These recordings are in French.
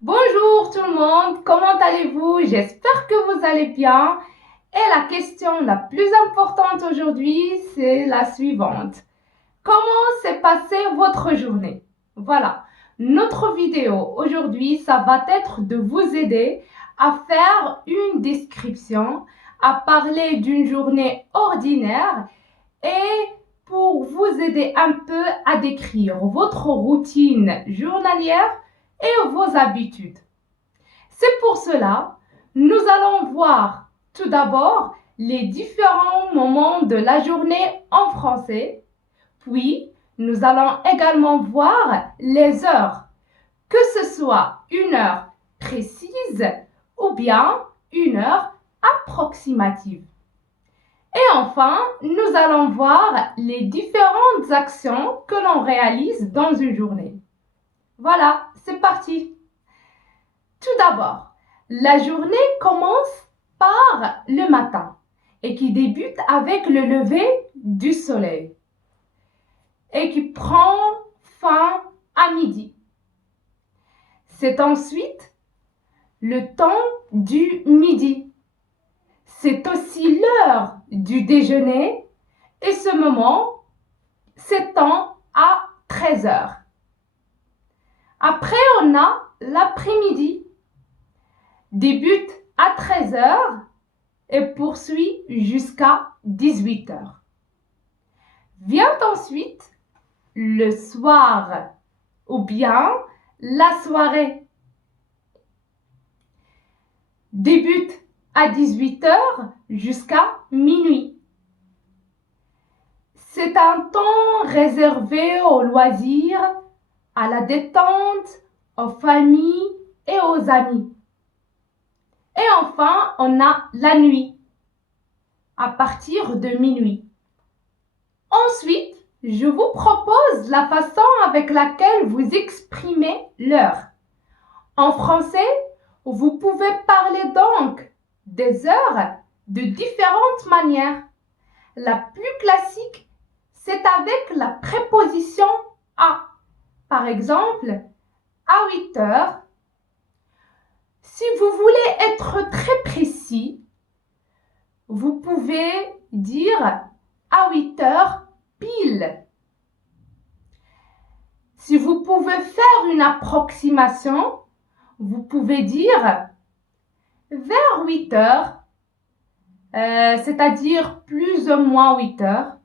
Bonjour tout le monde, comment allez-vous? J'espère que vous allez bien. Et la question la plus importante aujourd'hui, c'est la suivante. Comment s'est passée votre journée? Voilà, notre vidéo aujourd'hui, ça va être de vous aider à faire une description, à parler d'une journée ordinaire et pour vous aider un peu à décrire votre routine journalière et vos habitudes. C'est pour cela, nous allons voir tout d'abord les différents moments de la journée en français, puis nous allons également voir les heures, que ce soit une heure précise ou bien une heure approximative. Et enfin, nous allons voir les différentes actions que l'on réalise dans une journée. Voilà, c'est parti. Tout d'abord, la journée commence par le matin et qui débute avec le lever du soleil et qui prend fin à midi. C'est ensuite le temps du midi. C'est aussi l'heure du déjeuner et ce moment s'étend à 13 heures. Après, on a l'après-midi, débute à 13 heures et poursuit jusqu'à 18 heures. Vient ensuite le soir ou bien la soirée. Débute à 18 heures jusqu'à minuit. C'est un temps réservé aux loisirs, à la détente, aux familles et aux amis. Et enfin, on a la nuit, à partir de minuit. Ensuite, je vous propose la façon avec laquelle vous exprimez l'heure. En français, vous pouvez parler donc des heures de différentes manières. La plus classique, c'est avec la préposition à. Par exemple, à 8 heures. Si vous voulez être très précis, vous pouvez dire à 8 heures pile. Si vous pouvez faire une approximation, vous pouvez dire vers 8 heures, c'est-à-dire plus ou moins 8 heures.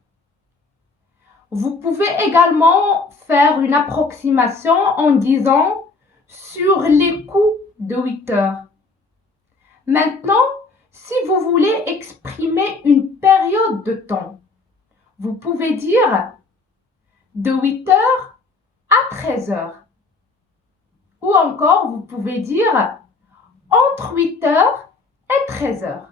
Vous pouvez également faire une approximation en disant sur les coups de 8 heures. Maintenant, si vous voulez exprimer une période de temps, vous pouvez dire de 8 heures à 13 heures. Ou encore, vous pouvez dire entre 8 heures et 13 heures.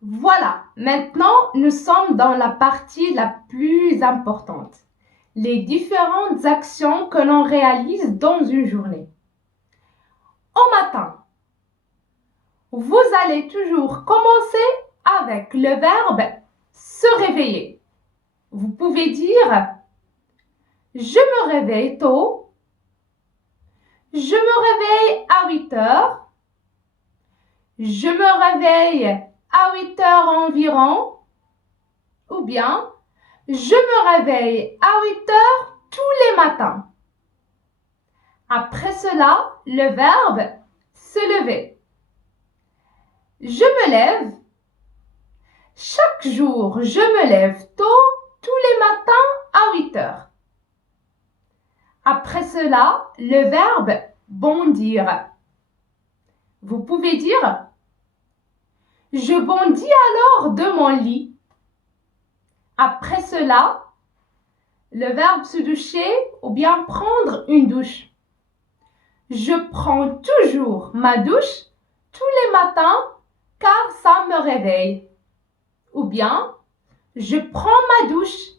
Voilà, maintenant nous sommes dans la partie la plus importante. Les différentes actions que l'on réalise dans une journée. Au matin, vous allez toujours commencer avec le verbe se réveiller. Vous pouvez dire je me réveille tôt, je me réveille à 8 heures, je me réveille à 8 heures environ, ou bien je me réveille à 8 heures tous les matins. Après cela, le verbe se lever. Je me lève. Chaque jour, je me lève tôt tous les matins à 8 heures. Après cela, le verbe bondir. Vous pouvez dire je bondis alors de mon lit. Après cela, le verbe se doucher ou bien prendre une douche. Je prends toujours ma douche tous les matins car ça me réveille. Ou bien, je prends ma douche.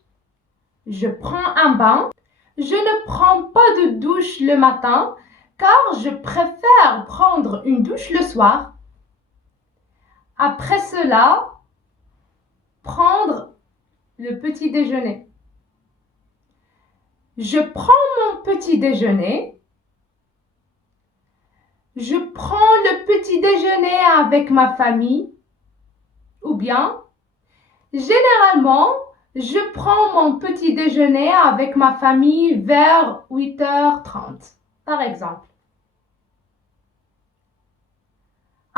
Je prends un bain. Je ne prends pas de douche le matin car je préfère prendre une douche le soir. Après cela, prendre le petit déjeuner. Je prends mon petit déjeuner. Je prends le petit déjeuner avec ma famille. Ou bien, généralement, je prends mon petit déjeuner avec ma famille vers 8h30, par exemple.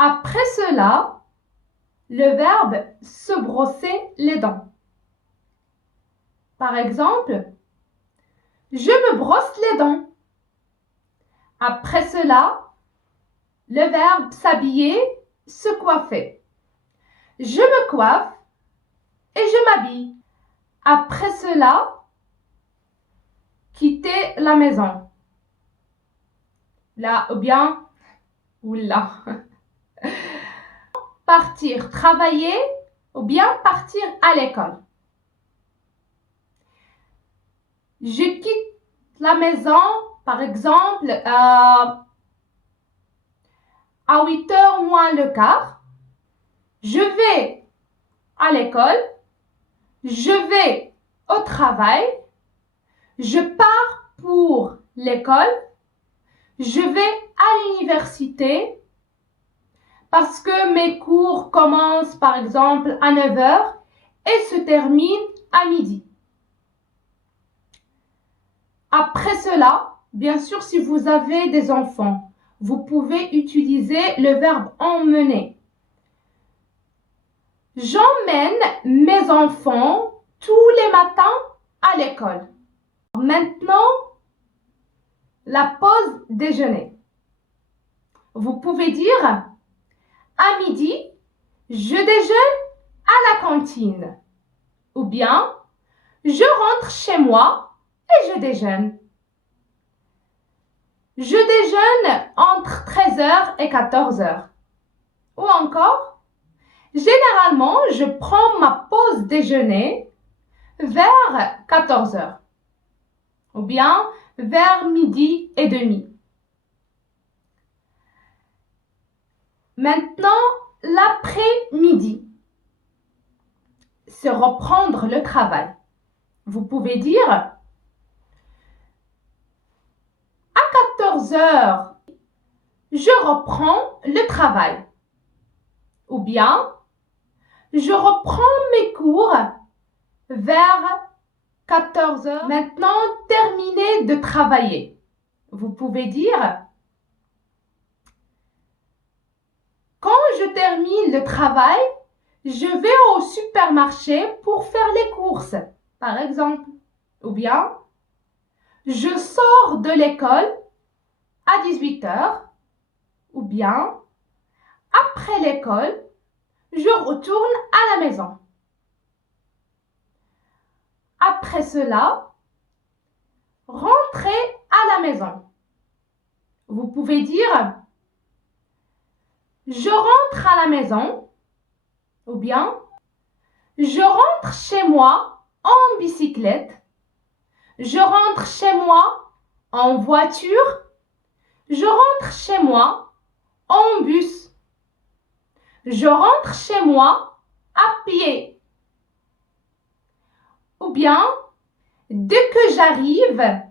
Après cela, le verbe se brosser les dents. Par exemple, je me brosse les dents. Après cela, le verbe s'habiller, se coiffer. Je me coiffe et je m'habille. Après cela, quitter la maison. Là, ou bien, ou là. Partir travailler ou bien partir à l'école. Je quitte la maison, par exemple, à 8h moins le quart. Je vais à l'école. Je vais au travail. Je pars pour l'école. Je vais à l'université parce que mes cours commencent par exemple à 9h et se terminent à midi. Après cela, bien sûr, si vous avez des enfants, vous pouvez utiliser le verbe emmener. J'emmène mes enfants tous les matins à l'école. Maintenant, la pause déjeuner. Vous pouvez dire à midi, je déjeune à la cantine. Ou bien, je rentre chez moi et je déjeune. Je déjeune entre 13h et 14h. Ou encore, généralement, je prends ma pause déjeuner vers 14h. Ou bien vers midi et demi. Maintenant, l'après-midi. C'est reprendre le travail. Vous pouvez dire à 14h, je reprends le travail. Ou bien, je reprends mes cours vers 14h. Maintenant, terminez de travailler. Vous pouvez dire quand je termine le travail, je vais au supermarché pour faire les courses, par exemple. Ou bien, je sors de l'école à 18h. Ou bien, après l'école, je retourne à la maison. Après cela, rentrez à la maison. Vous pouvez dire je rentre à la maison ou bien je rentre chez moi en bicyclette. Je rentre chez moi en voiture. Je rentre chez moi en bus. Je rentre chez moi à pied. Ou bien, dès que j'arrive,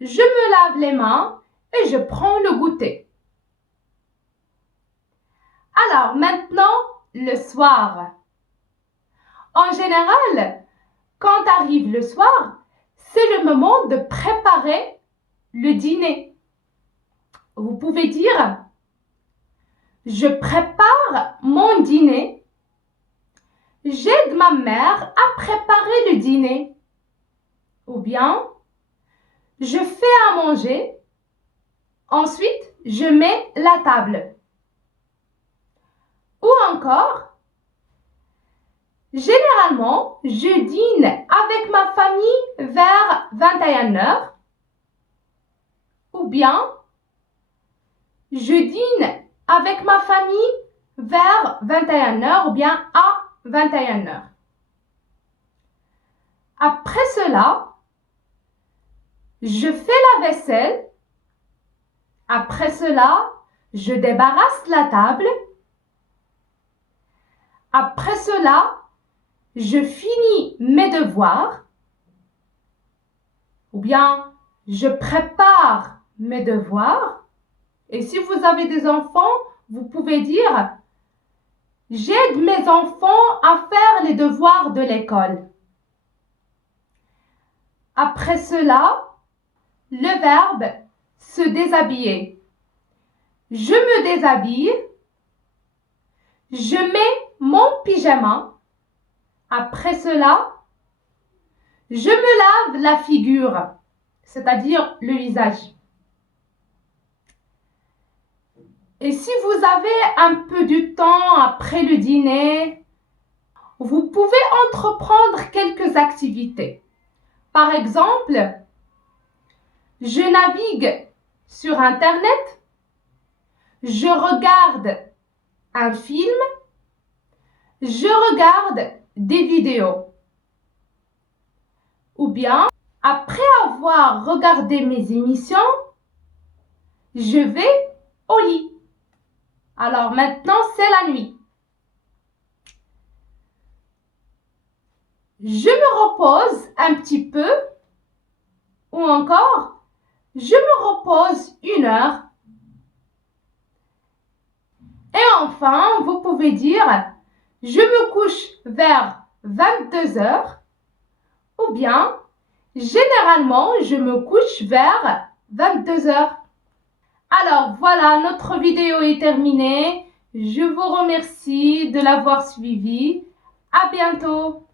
je me lave les mains et je prends le goûter. Alors maintenant, le soir. En général, quand arrive le soir, c'est le moment de préparer le dîner. Vous pouvez dire je prépare mon dîner. J'aide ma mère à préparer le dîner. Ou bien, je fais à manger. Ensuite, je mets la table. Ou encore, généralement, je dîne avec ma famille vers 21h. Ou bien, je dîne avec ma famille vers 21h ou bien à 21h. Après cela, je fais la vaisselle. Après cela, je débarrasse la table. Après cela, je finis mes devoirs. Ou bien, je prépare mes devoirs. Et si vous avez des enfants, vous pouvez dire j'aide mes enfants à faire les devoirs de l'école. Après cela, le verbe se déshabiller. Je me déshabille. Je mets mon pyjama. Après cela, je me lave la figure, c'est-à-dire le visage. Et si vous avez un peu de temps après le dîner, vous pouvez entreprendre quelques activités. Par exemple, je navigue sur Internet, je regarde un film, je regarde des vidéos. Ou bien, après avoir regardé mes émissions, je vais au lit. Alors maintenant, c'est la nuit. Je me repose un petit peu. Ou encore, je me repose 1 heure. Et enfin, vous pouvez dire, je me couche vers 22 heures. Ou bien, généralement, je me couche vers 22 heures. Alors voilà, notre vidéo est terminée. Je vous remercie de l'avoir suivi. À bientôt.